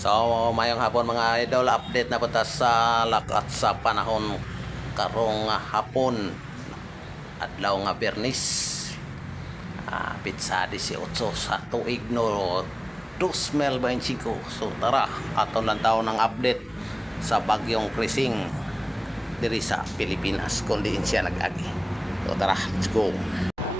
So, mayong hapon mga idol, update na punta sa lakat sa panahon karong hapon adlaw nga Biyernes. Pizza 18 sa tuig no 2025. So tara, aton lang taon ng update sa bagyong Krising diri sa Pilipinas kung diin siya nag-agi. So tara, let's go.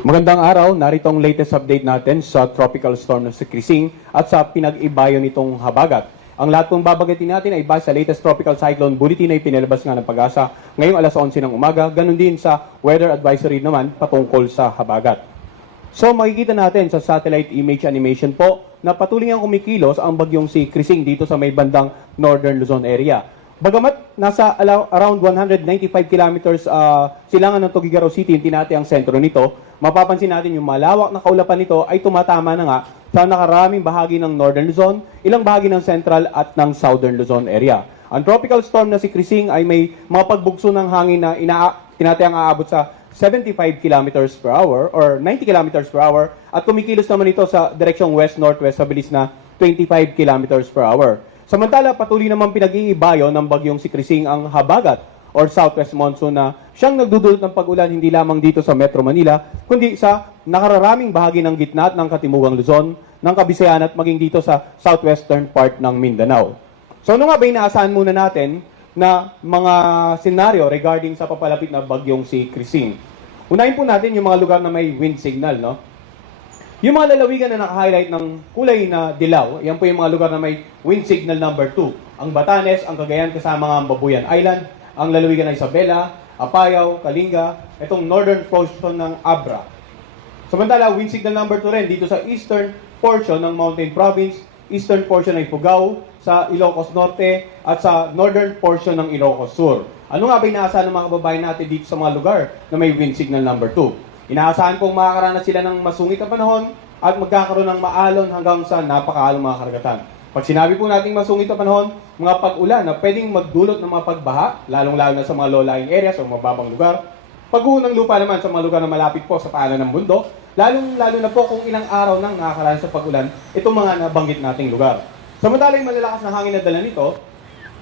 Magandang araw, narito ang latest update natin sa tropical storm na si Krising at sa pinag-ibayo nitong habagat. Ang lahat pong babagatin natin ay base sa latest tropical cyclone bulletin na ipinalabas nga ng Pag-asa ngayong alas 11 ng umaga, ganun din sa weather advisory naman patungkol sa habagat. So makikita natin sa satellite image animation po na patuloy ang kumikilos ang bagyong si Krising dito sa may bandang northern Luzon area. Bagamat nasa around 195 kilometers silangan ng Tuguegarao City yung tinatiang sentro nito, mapapansin natin yung malawak na kaulapan nito ay tumatama na nga sa nakaraming bahagi ng northern Luzon, ilang bahagi ng central at ng southern Luzon area. Ang tropical storm na si Krising ay may mga pagbugso ng hangin na tinatayang aabot sa 75 kilometers per hour or 90 kilometers per hour at kumikilos naman ito sa direksyong west-northwest sa bilis na 25 kilometers per hour. Samantala, patuloy naman pinag-iibayo ng bagyong si Krising ang habagat or southwest monsoon na siyang nagdudulot ng pag-ulan hindi lamang dito sa Metro Manila, kundi sa nakararaming bahagi ng gitna at ng katimugang Luzon, ng Kabisayan at maging dito sa southwestern part ng Mindanao. So ano nga ba inaasahan muna natin na mga senaryo regarding sa papalapit na bagyong si Krising? Unahin po natin yung mga lugar na may wind signal, no? Yung mga lalawigan na naka-highlight ng kulay na dilaw, yan po yung mga lugar na may wind signal number 2. Ang Batanes, ang Cagayan kasama ang Babuyan Island, ang lalawigan ng Isabela, Apayao, Kalinga, itong northern portion ng Abra. Samantala, wind signal number 2 rin dito sa eastern portion ng Mountain Province, eastern portion ng Ifugao, sa Ilocos Norte, at sa northern portion ng Ilocos Sur. Ano nga ba inaasahan ng mga kababayan natin dito sa mga lugar na may wind signal number 2? Inaasahan pong makakaranas sila ng masungit na panahon at magkakaroon ng maalon hanggang sa napakaalong mga karagatan. Pag sinabi po nating masungit na panahon, mga pag-ulan na pwedeng magdulot ng mga pagbaha, lalong-lalo na sa mga low-lying areas o mababang lugar. Pagguho ng lupa naman sa mga lugar na malapit po sa paanan ng bundok, lalong-lalo na po kung ilang araw nang nakakaranas sa pag-ulan itong mga nabanggit nating lugar. Samantala yung malalakas na hangin na dala nito,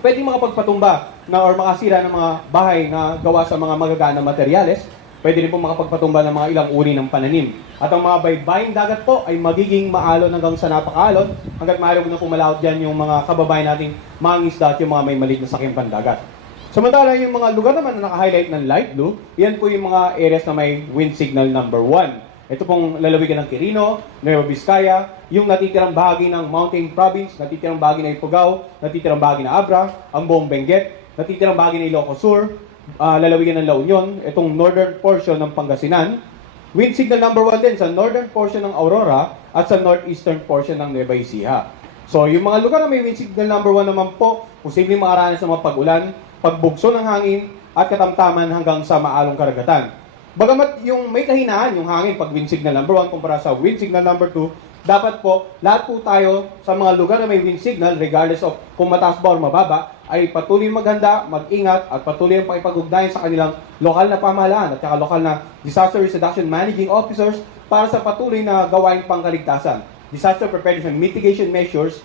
pwedeng makapagpatumba na or makasira ng mga bahay na gawa sa mga magaganang materyales. Pwede rin po makapagpatumba ng mga ilang uri ng pananim. At ang mga baybaying dagat po ay magiging maalon hanggang sa napakaalon hanggat maaari na pumalawat dyan yung mga kababayan nating mga isda at yung mga may maliit na sakyang pandagat. Samantala yung mga lugar naman na naka-highlight ng light blue, yan po yung mga areas na may wind signal number 1. Ito pong lalawigan ng Quirino, Nueva Vizcaya, yung natitirang bahagi ng Mountain Province, natitirang bahagi ng Ifugao, natitirang bahagi ng Abra, ang buong Benguet, natitirang bahagi ng Ilocos Sur, lalawigan ng La Union, itong northern portion ng Pangasinan. Wind signal number 1 din sa northern portion ng Aurora at sa northeastern portion ng Nueva Ecija. So, yung mga lugar na may wind signal number 1 naman po, posibleng makaranas ng mga pag-ulan, pagbugso ng hangin, at katamtaman hanggang sa maalong karagatan. Bagamat yung may kahinaan yung hangin pag wind signal number 1 kumpara sa wind signal number 2, dapat po, lahat po tayo sa mga lugar na may wind signal, regardless of kung mataas ba o mababa, ay patuloy maghanda, mag-ingat, at patuloy ang pakipag-ugnayan sa kanilang lokal na pamahalaan at saka lokal na disaster risk reduction managing officers para sa patuloy na gawaing pangkaligtasan, disaster preparedness and mitigation measures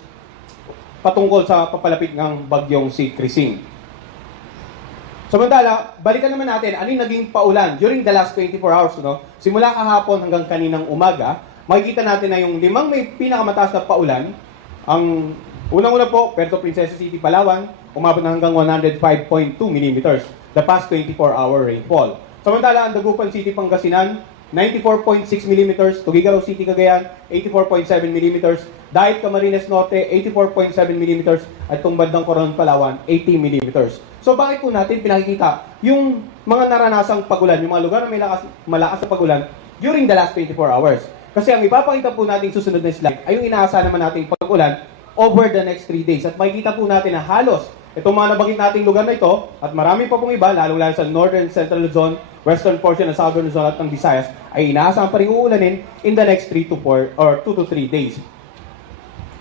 patungkol sa papalapit ng bagyong si Krising. Samantala, balikan naman natin ano yung naging paulan during the last 24 hours. No? Simula kahapon hanggang kaninang umaga, makikita natin na yung 5 may pinakamataas na paulan. Ang unang-una po, Puerto Princesa City, Palawan, umabot na hanggang 105.2 mm, the past 24-hour rainfall. Samantala, ang Dagupan City, Pangasinan, 94.6 mm, Tuguegarao City, Cagayan, 84.7 mm, Daet, Camarines Norte, 84.7 mm, at itong bandang Coron, Palawan, 80 mm. So bakit po natin pinakikita yung mga naranasang pagulan, yung mga lugar na may malakas na pagulan during the last 24 hours? Kasi ang ipapakita po natin susunod na slide ay yung inaasahan naman nating pag-ulan over the next 3 days. At makikita po natin na halos itong mga nabanggit nating lugar na ito at marami pa pong iba, lalong-lalo sa northern central Luzon, western portion ng southern Luzon at ng Visayas ay inaasahan pa rin uulanin in the next 3 to 4 or 2 to 3 days.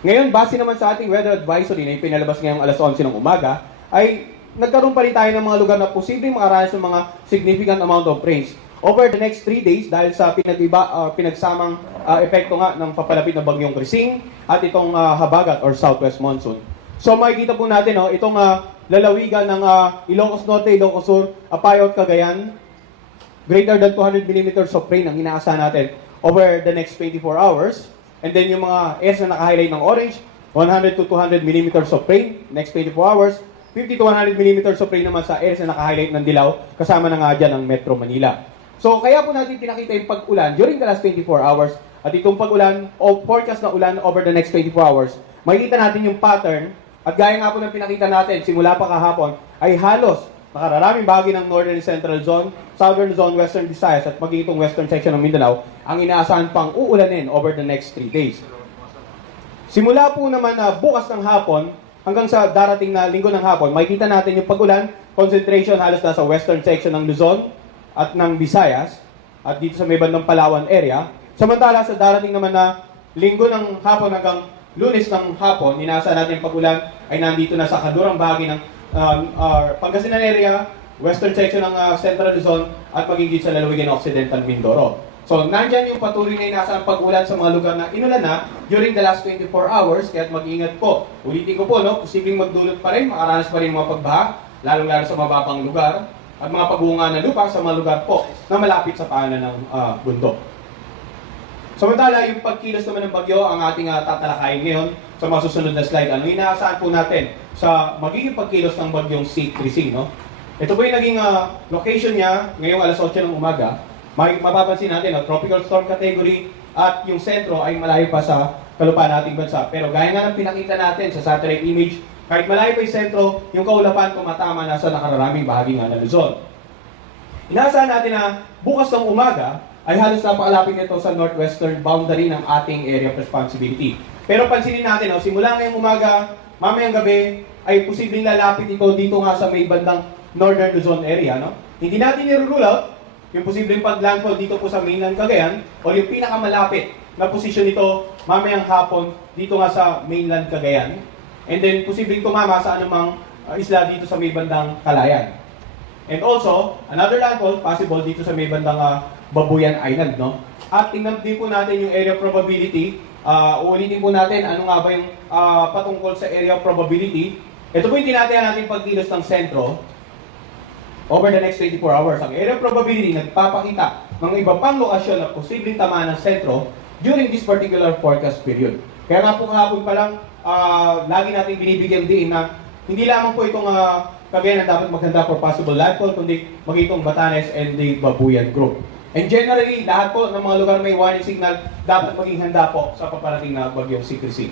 Ngayon, base naman sa ating weather advisory na ipinalabas ngayong alas 11 ng umaga, ay nagkaroon pa rin tayo ng mga lugar na posibleng makaranas ng mga significant amount of rains over the next 3 days dahil sa pinagsamang epekto nga ng papalapit na bagyong Krising at itong habagat or southwest monsoon. So makikita po natin itong lalawigan ng Ilocos Norte, Ilocos Sur, Apayao at Cagayan, greater than 200 millimeters of rain ang inaasahan natin over the next 24 hours. And then yung mga areas na naka-highlight ng orange, 100 to 200 millimeters of rain next 24 hours. 50 to 100 millimeters of rain naman sa areas na naka-highlight ng dilaw, kasama na nga dyan ang Metro Manila. So kaya po natin pinakita yung pag-ulan during the last 24 hours. At itong pag-ulan o forecast na ulan over the next 24 hours, makikita natin yung pattern. At gaya nga po ng pinakita natin, simula pa kahapon, ay halos nakararaming bahagi ng Northern Central Zone, Southern Zone, Western Visayas at maging itong Western section ng Mindanao ang inaasahan pang uulanin over the next 3 days. Simula po naman na bukas ng hapon hanggang sa darating na linggo ng hapon, makikita natin yung pag-ulan, concentration halos nasa Western section ng Luzon at ng Visayas at dito sa may bandang Palawan area. Samantala sa darating naman na linggo ng hapon hanggang Lunes ng hapon, inaasahan natin yung pag-ulan ay nandito na sa kadurang bahagi ng Pangasinan area, western section ng Central Luzon at magiging sa lalawigan ng Occidental Mindoro. So, nandyan yung patuloy na inaasang pag-ulan sa mga lugar na inulan na during the last 24 hours, kaya mag-ingat po. Ulitin ko po, posibleng magdulot pa rin, makaranas pa rin mga pagbaha, lalong-lalo sa mababang lugar, at mga pag-uunga ng lupa sa mga lugar po na malapit sa paanan ng bundok. Samantala, yung pagkilos naman ng bagyo ang ating tatalakayin ngayon sa mga susunod na slide. Ano inaasahan po natin sa magiging pagkilos ng bagyong C-Crising, no? Ito po yung naging location niya ngayong alas 8 ng umaga. Mapapansin natin, tropical storm category at yung sentro ay malayo pa sa kalupaan nating bansa. Pero gaya nga ng pinakita natin sa satellite image, kahit malayo pa yung sentro, yung kaulapan tumatama na sa nakararaming bahagi nga ng Luzon. Inaasahan natin na bukas ng umaga, ay halos napakalapit nito sa northwestern boundary ng ating area of responsibility. Pero pansinin natin, simula ngayong umaga, mamayang gabi, ay posibleng lalapit ito dito nga sa may bandang northern Luzon area. No? Hindi natin i-rule out yung posibleng pag-landfall dito po sa mainland Cagayan o yung pinakamalapit na posisyon nito mamayang hapon dito nga sa mainland Cagayan. And then posibleng tumama sa anumang isla dito sa may bandang Calayan. And also, another landfall possible dito sa may bandang Babuyan Island, no? At tingnan din po natin yung area probability. Uulitin po natin ano nga ba yung patungkol sa area probability. Ito po yung tinatayan natin pagkilos ng sentro over the next 24 hours. Ang area probability nagpapakita ng iba pang lokasyon na posibleng tamaan ng sentro during this particular forecast period. Kaya nga po kahapon pa lang, lagi natin binibigyan din na hindi lamang po itong Cagayan na dapat maghanda for possible landfall, kundi magitong Batanes and the Babuyan Group. And generally, lahat po ng mga lugar may warning signal dapat maging handa po sa paparating na bagyong C-Crising.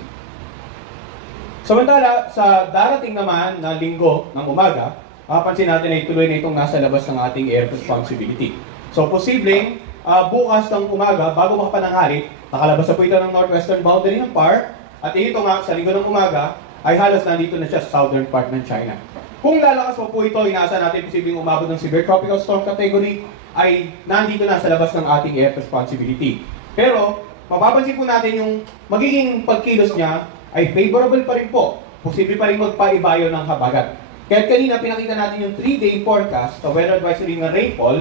Samantala, sa darating naman na linggo ng umaga, mapapansin natin ay tuloy na itong nasa labas ng ating air responsibility. So, posibleng bukas ng umaga, bago makapananghali, nakalabas na po ito ng northwestern boundary ng PAR, at ito nga, sa linggo ng umaga, ay halos nandito na siya sa southern part ng China. Kung lalakas po ito, inaasahan natin posibleng umabot ng severe tropical storm category, ay nandito na sa labas ng ating air responsibility. Pero, mapapansin po natin yung magiging pagkilos niya ay favorable pa rin po. Posible pa rin magpaibayo ng habagat. Kaya kanina pinakita natin yung 3-day forecast sa weather advisory ng rainfall.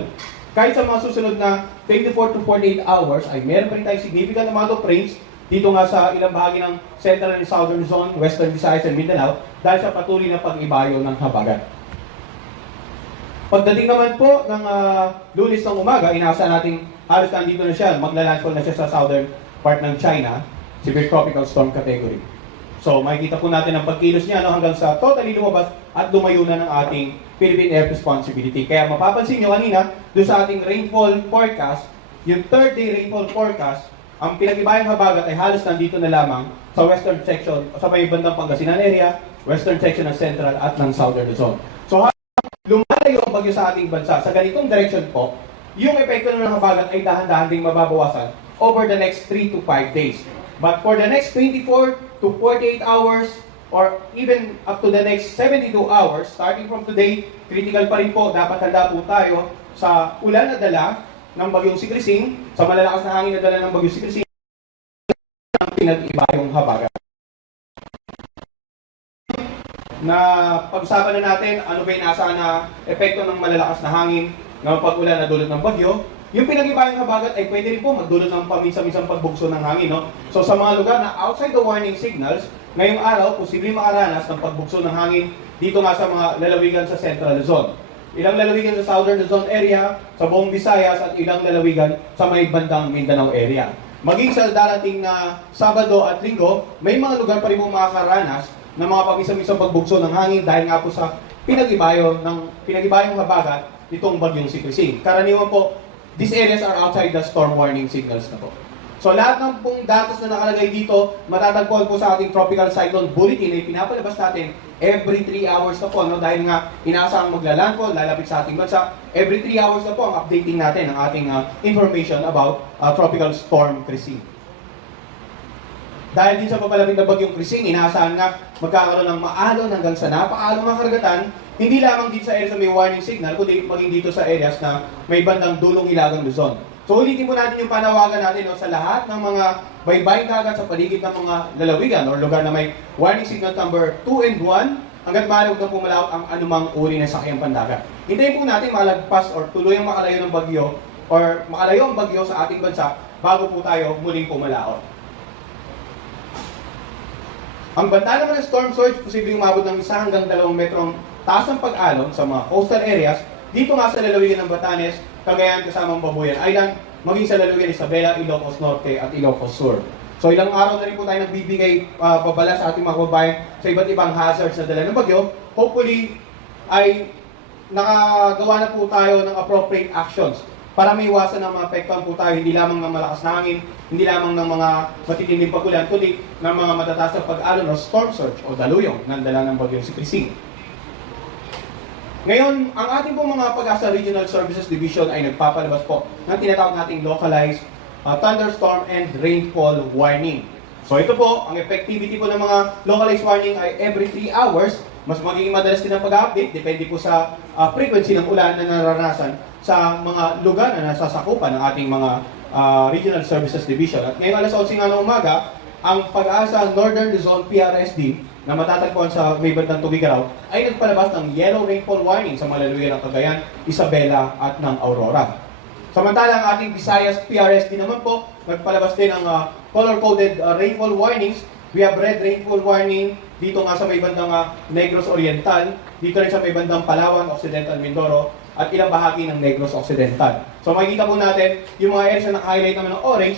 Kahit sa mga susunod na 24 to 48 hours ay meron pa rin tayong significant amount of rains dito nga sa ilang bahagi ng Central and Southern Zone, Western Visayas and Mindanao dahil sa patuloy na pag-ibayo ng habagat. Pagdating naman po ng Lunes ng umaga, inaasahan natin halos nandito na siya, magla-landfall na siya sa southern part ng China, severe tropical storm category. So, makikita po natin ang pagkilos niya hanggang sa totally lumabas at lumayo na ng ating Philippine Air Responsibility. Kaya mapapansin nyo kanina, doon sa ating rainfall forecast, yung 3rd-day rainfall forecast, ang pinag-ibayang habagat ay halos nandito na lamang sa western section, o sa may bandang Pangasinan area, western section ng Central at ng Southern Luzon. So, lumalayo ang bagyo sa ating bansa sa ganitong direction po, yung epekto ng habagat ay dahan-dahan ding mababawasan over the next 3 to 5 days. But for the next 24 to 48 hours, or even up to the next 72 hours, starting from today, critical pa rin po, dapat handa po tayo sa ulan na dala ng bagyong C-Crising, sa malalakas na hangin na dala ng bagyong C-Crising, ang pinag-ibayong habagat. Na pag-usapan na natin ano ba yung inaasahan na epekto ng malalakas na hangin ng pag-ulan na dulot ng bagyo. Yung pinag-ibayang habagat ay pwede rin po magdulot ng paminsan-minsang pagbugso ng hangin. No? So sa mga lugar na outside the warning signals, Ngayong araw, posibleng makaranas ng pagbugso ng hangin dito nga sa mga lalawigan sa Central Luzon. Ilang lalawigan sa Southern Luzon area, sa buong Visayas at ilang lalawigan sa may bandang Mindanao area. Maging sa darating na Sabado at Linggo, may mga lugar pa rin pong makakaranas ng mga pamisa-misang pagbugso ng hangin dahil nga po sa pinag-ibayong habagat nitong bagyong si Crising. Karaniwan po, these areas are outside the storm warning signals na po. So lahat ng pong datos na nakalagay dito, matatagpuan po sa ating Tropical Cyclone Bulletin na pinapalabas natin every 3 hours na po, no? Dahil nga inaasahang maglalandfall, lalapit sa ating bansa. Every 3 hours na po ang updating natin ng ating information about Tropical Storm Crising. Dahil din sa papalapit na bagyong Crising, inaasahan nga magkakaroon ng maalon hanggang sa napakaalong mga karagatan, hindi lamang dito sa areas na may warning signal, kundi maging dito sa areas na may bandang dulong Hilagang Luzon. So ulitin po natin yung panawagan natin, no, sa lahat ng mga baybaying dagat sa paligid ng mga lalawigan o lugar na may warning signal number 2 and 1, hanggat maaari huwag na pumalawak ang anumang uri ng sakyang pandagat. Hintayin po natin malagpas or tuluyang makalayo ng bagyo or makalayo ang bagyo sa ating bansa bago po tayo muling pumalaot. Ang banta naman ng storm surge, posibleng umabot ng 1 hanggang 2 metrong taas ng pag-alon sa mga coastal areas dito nga sa lalawigan ng Batanes, Cagayan kasamang Babuyan Island, maging sa lalawigan ng Isabela, Ilocos Norte at Ilocos Sur. So ilang araw na rin po tayo nagbibigay babala sa ating mga kababayan sa iba't ibang hazards na dala ng bagyo. Hopefully ay nakagawa na po tayo ng appropriate actions para maiwasan na maapektuhan po tayo hindi lamang ng malakas na hangin, hindi lamang ng mga matitinding pagulan, kundi ng mga matataas na pag-alon o storm surge o daluyong ng dala ng bagyong si Crising. Ngayon, ang ating pong mga Pag-asa Regional Services Division ay nagpapalabas po ng tinatawag nating localized thunderstorm and rainfall warning. So ito po, ang effectivity po ng mga localized warning ay every 3 hours. Mas magiging madalas din ang pag-update, depende po sa frequency ng ulan na naranasan sa mga lugar na nasasakupan ng ating mga Regional Services Division. At ngayon alas 11 nga ng umaga, ang Pag-asa Northern Luzon PRSD na matatagpuan sa may bandang Tubigaraw ay nagpalabas ng yellow rainfall warning sa mga lalawigan ng Cagayan, Isabela at ng Aurora. Samantala ang ating Visayas PRSD naman po nagpalabas din ng color-coded rainfall warnings. We have red rainfall warning dito nga sa may bandang Negros Oriental, dito rin sa may bandang Palawan, Occidental Mindoro at ilang bahagi ng Negros Occidental. So makikita po natin yung mga areas na naka-highlight naman ng orange